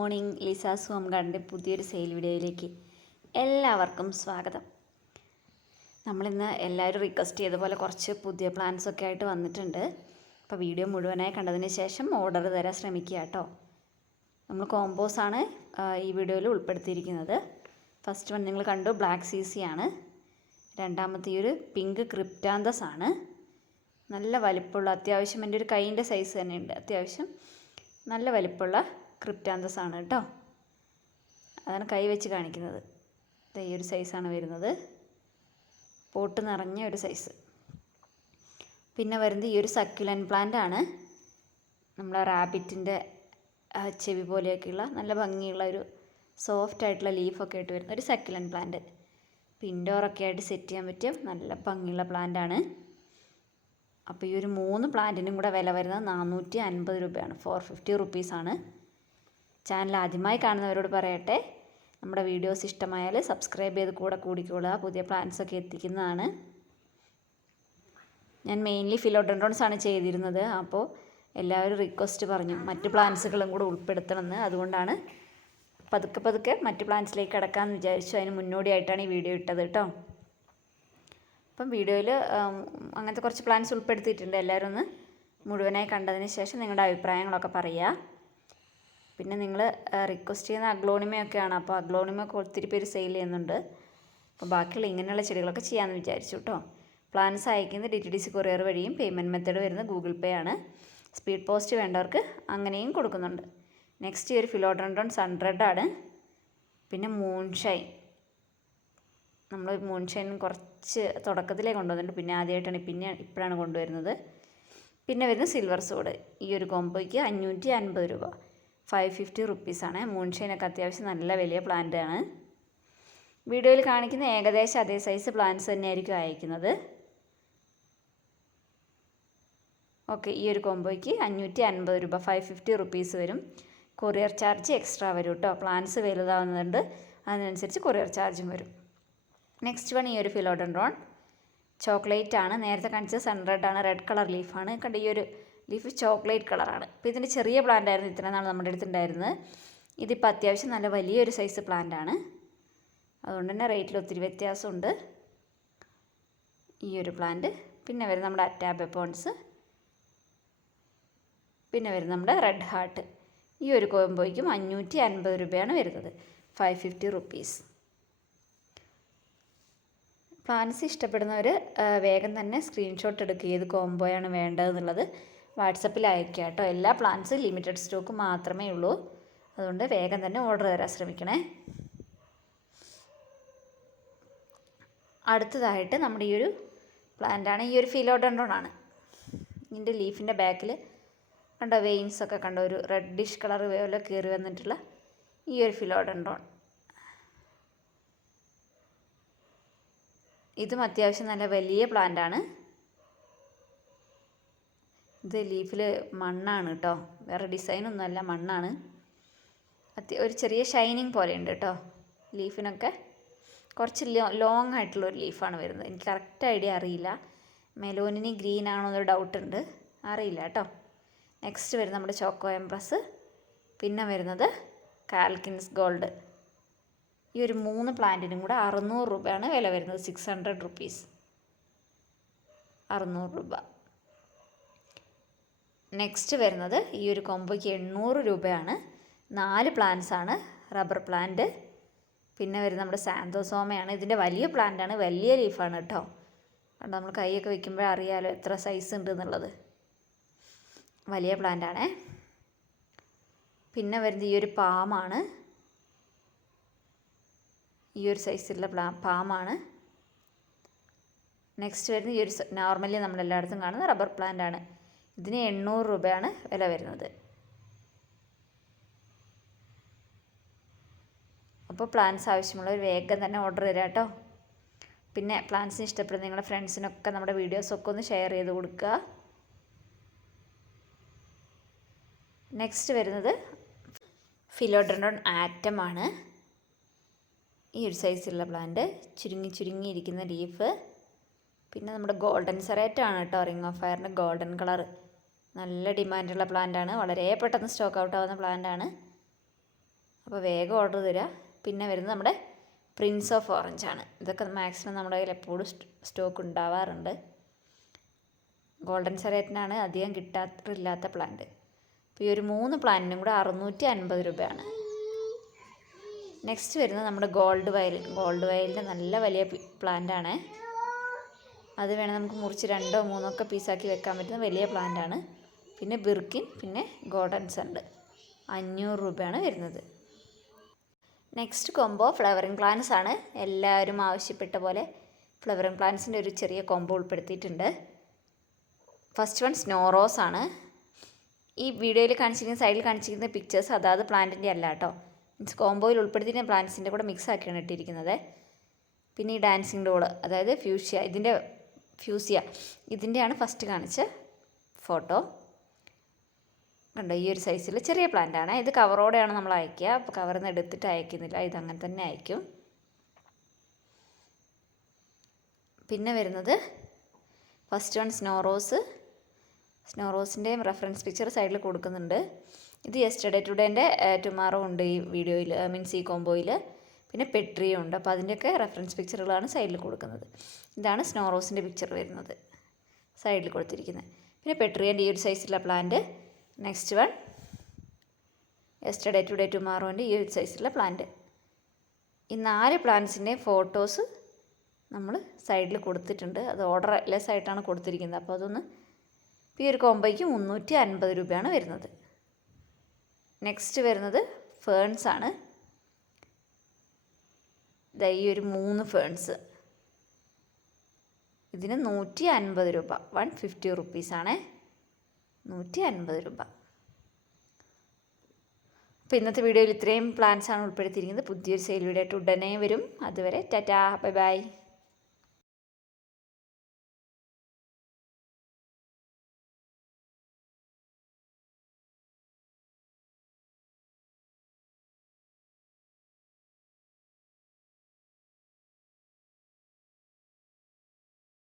Morning. Liza's home ഗാർഡൻ്റെ പുതിയൊരു sale വീഡിയോയിലേക്ക് എല്ലാവർക്കും സ്വാഗതം. നമ്മളിന്ന് എല്ലാവരും റിക്വസ്റ്റ് ചെയ്ത പോലെ കുറച്ച് പുതിയ പ്ലാൻസ് ഒക്കെ ആയിട്ട് വന്നിട്ടുണ്ട്. അപ്പോൾ വീഡിയോ മുഴുവനായി കണ്ടതിന് ശേഷം ഓർഡർ തരാൻ ശ്രമിക്കുക കേട്ടോ. നമ്മൾ കോമ്പോസാണ് ഈ വീഡിയോയിൽ ഉൾപ്പെടുത്തിയിരിക്കുന്നത്. ഫസ്റ്റ് വൺ നിങ്ങൾ കണ്ടു, ബ്ലാക്ക് സീസി ആണ്. രണ്ടാമത്തെ ഈ ഒരു പിങ്ക് ക്രിപ്റ്റാന്തസ് ആണ്. നല്ല വലിപ്പമുള്ള, അത്യാവശ്യം എൻ്റെ ഒരു കൈയിൻ്റെ സൈസ് തന്നെയുണ്ട്, അത്യാവശ്യം നല്ല വലിപ്പമുള്ള ക്രിപ്റ്റാന്തസ് ആണ് കേട്ടോ. അതാണ് കൈ വെച്ച് കാണിക്കുന്നത്. ഈ ഒരു സൈസാണ് വരുന്നത്, പോട്ട് നിറഞ്ഞ ഒരു സൈസ്. പിന്നെ വരുന്നത് ഈ ഒരു സക്യുലൻ പ്ലാന്റ് ആണ്. നമ്മളെ റാബിറ്റിൻ്റെ ചെവി പോലെയൊക്കെയുള്ള നല്ല ഭംഗിയുള്ള ഒരു സോഫ്റ്റ് ആയിട്ടുള്ള ലീഫൊക്കെ ആയിട്ട് വരുന്ന ഒരു സക്യുലൻ പ്ലാന്റ്. ഇൻഡോറൊക്കെ ആയിട്ട് സെറ്റ് ചെയ്യാൻ പറ്റിയ നല്ല ഭംഗിയുള്ള പ്ലാന്റ് ആണ്. അപ്പോൾ ഈ ഒരു 3 പ്ലാന്റിനും കൂടെ വില വരുന്നത് 450 രൂപയാണ്, 450 റുപ്പീസാണ്. ചാനൽ ആദ്യമായി കാണുന്നവരോട് പറയട്ടെ, നമ്മുടെ വീഡിയോസ് ഇഷ്ടമായാൽ സബ്സ്ക്രൈബ് ചെയ്ത് കൂടിക്കൊള്ളുക. പുതിയ പ്ലാൻസൊക്കെ എത്തിക്കുന്നതാണ്. ഞാൻ മെയിൻലി ഫിലോഡെൻഡ്രോൺസ് ആണ് ചെയ്തിരുന്നത്. അപ്പോൾ എല്ലാവരും റിക്വസ്റ്റ് പറഞ്ഞു മറ്റ് പ്ലാന്റ്സുകളും കൂടെ ഉൾപ്പെടുത്തണമെന്ന്. അതുകൊണ്ടാണ് പതുക്കെ മറ്റ് പ്ലാന്റ്സിലേക്ക് കിടക്കാമെന്ന് വിചാരിച്ചു. അതിന് മുന്നോടിയായിട്ടാണ് ഈ വീഡിയോ ഇട്ടത് കേട്ടോ. അപ്പം വീഡിയോയിൽ അങ്ങനത്തെ കുറച്ച് പ്ലാൻസ് ഉൾപ്പെടുത്തിയിട്ടുണ്ട്. എല്ലാവരും ഒന്ന് മുഴുവനായി കണ്ടതിന് ശേഷം നിങ്ങളുടെ അഭിപ്രായങ്ങളൊക്കെ പറയുക. പിന്നെ നിങ്ങൾ റിക്വസ്റ്റ് ചെയ്യുന്ന അഗ്ലോണിമയൊക്കെയാണ്. അപ്പോൾ അഗ്ലോണിമയൊക്കെ ഒത്തിരി പേര് സെയിൽ ചെയ്യുന്നുണ്ട്. അപ്പോൾ ബാക്കിയുള്ള ഇങ്ങനെയുള്ള ചെടികളൊക്കെ ചെയ്യാമെന്ന് വിചാരിച്ചു കേട്ടോ. പ്ലാൻസ് അയക്കുന്നത് DTDC കൊറിയർ വഴിയും പേയ്മെൻറ്റ് മെത്തേഡ് വരുന്നത് ഗൂഗിൾ പേ ആണ്. സ്പീഡ് പോസ്റ്റ് വേണ്ടവർക്ക് അങ്ങനെയും കൊടുക്കുന്നുണ്ട്. നെക്സ്റ്റ് ഈ ഒരു ഫിലോഡെൻഡ്രോൺ സൺറെഡ് ആണ്. പിന്നെ മൂൺഷൈൻ, നമ്മൾ മൂൺഷൈൻ കുറച്ച് തുടക്കത്തിലേ കൊണ്ടുവന്നിട്ടുണ്ട്, പിന്നെ ആദ്യമായിട്ടാണ് ഇപ്പോഴാണ് കൊണ്ടുവരുന്നത്. പിന്നെ വരുന്ന സിൽവർ സോഡ്. ഈ ഒരു കോംബോയ്ക്ക് 550 രൂപ, 550 റുപ്പീസാണ്. മൂൺഷൈനൊക്കെ അത്യാവശ്യം നല്ല വലിയ പ്ലാന്റ് ആണ്. വീഡിയോയിൽ കാണിക്കുന്ന ഏകദേശം അതേ സൈസ് പ്ലാന്റ്സ് തന്നെയായിരിക്കും അയക്കുന്നത്. ഓക്കെ, ഈ ഒരു കോംബോയ്ക്ക് 550 രൂപ, 550 റുപ്പീസ് വരും. കൊറിയർ ചാർജ് എക്സ്ട്രാ വരും കേട്ടോ. പ്ലാന്റ്സ് വലുതാവുന്നുണ്ട്, അതിനനുസരിച്ച് കൊറിയർ ചാർജും വരും. നെക്സ്റ്റ് വൺ ഈ ഒരു ഫിലോഡെൻഡ്രോൺ ചോക്ലേറ്റ് ആണ്. നേരത്തെ കാണിച്ചത് സൺറെഡ് ആണ്, റെഡ് കളർ ലീഫാണ്. കണ്ട ഈ ഒരു ലീഫ് ചോക്ലേറ്റ് കളറാണ്. അപ്പോൾ ഇതിൻ്റെ ചെറിയ പ്ലാന്റ് ആയിരുന്നു ഇത്ര നാൾ നമ്മുടെ അടുത്തുണ്ടായിരുന്നത്. ഇതിപ്പോൾ അത്യാവശ്യം നല്ല വലിയൊരു സൈസ് പ്ലാന്റ് ആണ്. അതുകൊണ്ട് തന്നെ റേറ്റിൽ ഒത്തിരി വ്യത്യാസമുണ്ട്. ഈ ഒരു പ്ലാന്റ്. പിന്നെ വരും നമ്മുടെ അറ്റാബെപ്പോൺസ്. പിന്നെ വരും നമ്മുടെ റെഡ് ഹാർട്ട്. ഈ ഒരു കോംബോയ്ക്കും 550 രൂപയാണ് വരുന്നത്, 550 റുപ്പീസ്. പ്ലാൻസ് ഇഷ്ടപ്പെടുന്നവർ വേഗം തന്നെ സ്ക്രീൻഷോട്ട് എടുക്കുക, ഏത് കോംബോയാണ് വേണ്ടതെന്നുള്ളത് വാട്സപ്പിൽ അയക്കുക കേട്ടോ. എല്ലാ പ്ലാൻസ് ലിമിറ്റഡ് സ്റ്റോക്ക് മാത്രമേ ഉള്ളൂ. അതുകൊണ്ട് വേഗം തന്നെ ഓർഡർ തരാൻ ശ്രമിക്കണേ. അടുത്തതായിട്ട് നമ്മുടെ ഈ ഒരു പ്ലാന്റാണ്, ഈ ഒരു ഫിലോഡെൻഡ്രോൺ ആണ്. ഇതിൻ്റെ ലീഫിൻ്റെ ബാക്കിൽ കണ്ടോ വെയിൻസൊക്കെ കണ്ടോ, ഒരു റെഡിഷ് കളർ പോലെ കയറി വന്നിട്ടുള്ള ഈ ഒരു ഫിലോഡെൻഡ്രോൺ. ഇതും അത്യാവശ്യം നല്ല വലിയ പ്ലാന്റ് ആണ്. ഇത് ലീഫിൽ മണ്ണാണ് കേട്ടോ, വേറെ ഡിസൈനൊന്നുമല്ല, മണ്ണാണ്. ഒരു ചെറിയ ഷൈനിങ് പോലെ ഉണ്ട് കേട്ടോ ലീഫിനൊക്കെ. കുറച്ച് ലോങ് ആയിട്ടുള്ളൊരു ലീഫാണ് വരുന്നത്. എനിക്ക് കറക്റ്റ് ഐഡിയ അറിയില്ല, മെലോനിനി ഗ്രീൻ ആണോ എന്നൊരു ഡൗട്ടുണ്ട്, അറിയില്ല കേട്ടോ. നെക്സ്റ്റ് വരുന്നത് നമ്മുടെ ചോക്കോ എംപ്രസ്. പിന്നെ വരുന്നത് കാൽക്കിൻസ് ഗോൾഡ്. ഈ ഒരു 3 പ്ലാന്റിനും കൂടെ 600 രൂപയാണ് വില വരുന്നത്, 600 റുപ്പീസ്, 600 രൂപ. നെക്സ്റ്റ് വരുന്നത് ഈ ഒരു കോംബോയ്ക്ക് 800 രൂപയാണ്. 4 പ്ലാന്റ്സ് ആണ്, റബ്ബർ പ്ലാന്റ്. പിന്നെ വരുന്നത് നമ്മുടെ സാന്തോസോമയാണ്. ഇതിൻ്റെ വലിയ പ്ലാന്റ് ആണ്, വലിയ ലീഫാണ് കേട്ടോ. കണ്ടോ, നമ്മൾ കൈയൊക്കെ വയ്ക്കുമ്പോൾ അറിയാമല്ലോ എത്ര സൈസ് ഉണ്ട് എന്നുള്ളത്. വലിയ പ്ലാന്റ് ആണേ. പിന്നെ വരുന്നത് ഈ ഒരു പാമാണ്, ഈ ഒരു സൈസിലുള്ള പാമാണ്. നെക്സ്റ്റ് വരുന്നത് ഈ ഒരു നോർമലി നമ്മളെല്ലായിടത്തും കാണുന്ന റബ്ബർ പ്ലാന്റ് ആണ്. ഇതിന് 800 രൂപയാണ് വില വരുന്നത്. അപ്പോൾ പ്ലാന്റ്സ് ആവശ്യമുള്ളവർ വേഗം തന്നെ ഓർഡർ തരാം കേട്ടോ. പിന്നെ പ്ലാന്റ്സിന് ഇഷ്ടപ്പെടുന്ന നിങ്ങളുടെ ഫ്രണ്ട്സിനൊക്കെ നമ്മുടെ വീഡിയോസൊക്കെ ഒന്ന് ഷെയർ ചെയ്ത് കൊടുക്കുക. നെക്സ്റ്റ് വരുന്നത് ഫിലോഡെൻഡ്രോൺ ആറ്റം ആണ്. ഈ ഒരു സൈസിലുള്ള പ്ലാന്റ്, ചുരുങ്ങിയിരിക്കുന്ന ലീഫ്. പിന്നെ നമ്മുടെ ഗോൾഡൻ സെറേറ്റ് ആണ് കേട്ടോ, റിംഗ് ഓഫ് ഫയറിൻ്റെ ഗോൾഡൻ കളർ. നല്ല ഡിമാൻഡുള്ള പ്ലാന്റാണ്, വളരെ പെട്ടെന്ന് സ്റ്റോക്ക് ഔട്ട് ആവുന്ന പ്ലാന്റാണ്. അപ്പോൾ വേഗം ഓർഡർ തരിക. പിന്നെ വരുന്നത് നമ്മുടെ പ്രിൻസ് ഓഫ് ഓറഞ്ച് ആണ്. ഇതൊക്കെ മാക്സിമം നമ്മുടെ കയ്യിൽ എപ്പോഴും സ്റ്റോക്ക് ഉണ്ടാവാറുണ്ട്. ഗോൾഡൻ സെറേറ്റിനാണ് അധികം കിട്ടാറില്ലാത്ത പ്ലാന്റ്. അപ്പോൾ ഈ ഒരു 3 പ്ലാന്റിനും കൂടെ 650 രൂപയാണ്. നെക്സ്റ്റ് വരുന്നത് നമ്മുടെ ഗോൾഡ് വയലിൻ. ഗോൾഡ് വയലിൻ്റെ നല്ല വലിയ പ്ലാന്റാണ്. അത് വേണം നമുക്ക് മുറിച്ച് 2 3 ഒക്കെ പീസാക്കി വെക്കാൻ പറ്റുന്ന വലിയ പ്ലാന്റാണ്. പിന്നെ ബിർക്കിൻ, പിന്നെ ഗോൾഡൻ സണ്ട് 500 രൂപയാണ് വരുന്നത്. നെക്സ്റ്റ് കോംബോ ഫ്ലവറിങ് പ്ലാന്റ്സ് ആണ്. എല്ലാവരും ആവശ്യപ്പെട്ട പോലെ ഫ്ലവറിങ് പ്ലാന്റ്സിൻ്റെ ഒരു ചെറിയ കോംബോ ഉൾപ്പെടുത്തിയിട്ടുണ്ട്. ഫസ്റ്റ് വൺ സ്നോ റോസ് ആണ്. ഈ വീഡിയോയിൽ കാണിച്ചിരിക്കുന്ന സൈഡിൽ കാണിച്ചിരിക്കുന്ന പിക്ചേഴ്സ് അതാത് പ്ലാന്റിൻ്റെ അല്ല കേട്ടോ. മീൻസ് കോംബോയിൽ ഉൾപ്പെടുത്തിയിട്ട് പ്ലാന്റ്സിൻ്റെ കൂടെ മിക്സ് ആക്കിയാണ് ഇട്ടിരിക്കുന്നത്. പിന്നെ ഈ ഡാൻസിങ് ഡോള്, അതായത് ഫ്യൂസിയ ഇതിൻ്റെയാണ് ഫസ്റ്റ് കാണിച്ച ഫോട്ടോ. കണ്ടോ, ഈ ഒരു സൈസിൽ ചെറിയ പ്ലാന്റാണ്. ഇത് കവറോടെയാണ് നമ്മൾ അയക്കുക. അപ്പോൾ കവറിൽ നിന്ന് എടുത്തിട്ട് അയക്കുന്നില്ല, ഇതങ്ങനെ തന്നെ അയക്കും. പിന്നെ വരുന്നത് first one snow rose. Snow റോസിൻ്റെയും റെഫറൻസ് പിക്ചർ സൈഡിൽ കൊടുക്കുന്നുണ്ട്. ഇത് യെസ്റ്റർഡേ ടുഡേൻ്റെ ടുമാറോ ഉണ്ട് ഈ വീഡിയോയിൽ, മീൻസ് ഈ കോംബോയിൽ. പിന്നെ പെട്രിയും ഉണ്ട്. അപ്പോൾ അതിൻ്റെയൊക്കെ റെഫറൻസ് പിക്ചറുകളാണ് സൈഡിൽ കൊടുക്കുന്നത്. ഇതാണ് സ്നോ റോസിൻ്റെ പിക്ചർ വരുന്നത്, സൈഡിൽ കൊടുത്തിരിക്കുന്നത്. പിന്നെ പെട്രിയൻ്റെ ഈ ഒരു സൈസിലുള്ള plant. Next one yesterday today ടുമാറോൻ്റെ ഈ ഒരു സൈസിലുള്ള പ്ലാന്റ്. ഈ 4 പ്ലാന്റ്സിൻ്റെയും ഫോട്ടോസ് നമ്മൾ സൈഡിൽ കൊടുത്തിട്ടുണ്ട്. അത് ഓർഡർ ലെസ് ആയിട്ടാണ് കൊടുത്തിരിക്കുന്നത്. അപ്പോൾ അതൊന്ന് ഈ ഒരു കോംബോയ്ക്ക് 350 രൂപയാണ് വരുന്നത്. നെക്സ്റ്റ് വരുന്നത് ഫേൺസ് ആണ്. ഈ ഒരു 3 ഫേൺസ്, ഇതിന് 150 രൂപ, 150 റുപ്പീസാണ്, 150 രൂപ. അപ്പോൾ ഇന്നത്തെ വീഡിയോയിൽ ഇത്രയും പ്ലാൻസാണ് ഉൾപ്പെടുത്തിയിരിക്കുന്നത്. പുതിയൊരു സെയിൽ വീഡിയോ ആയിട്ട് ഉടനെ വരും. അതുവരെ ടാറ്റാ, ബൈ ബൈ.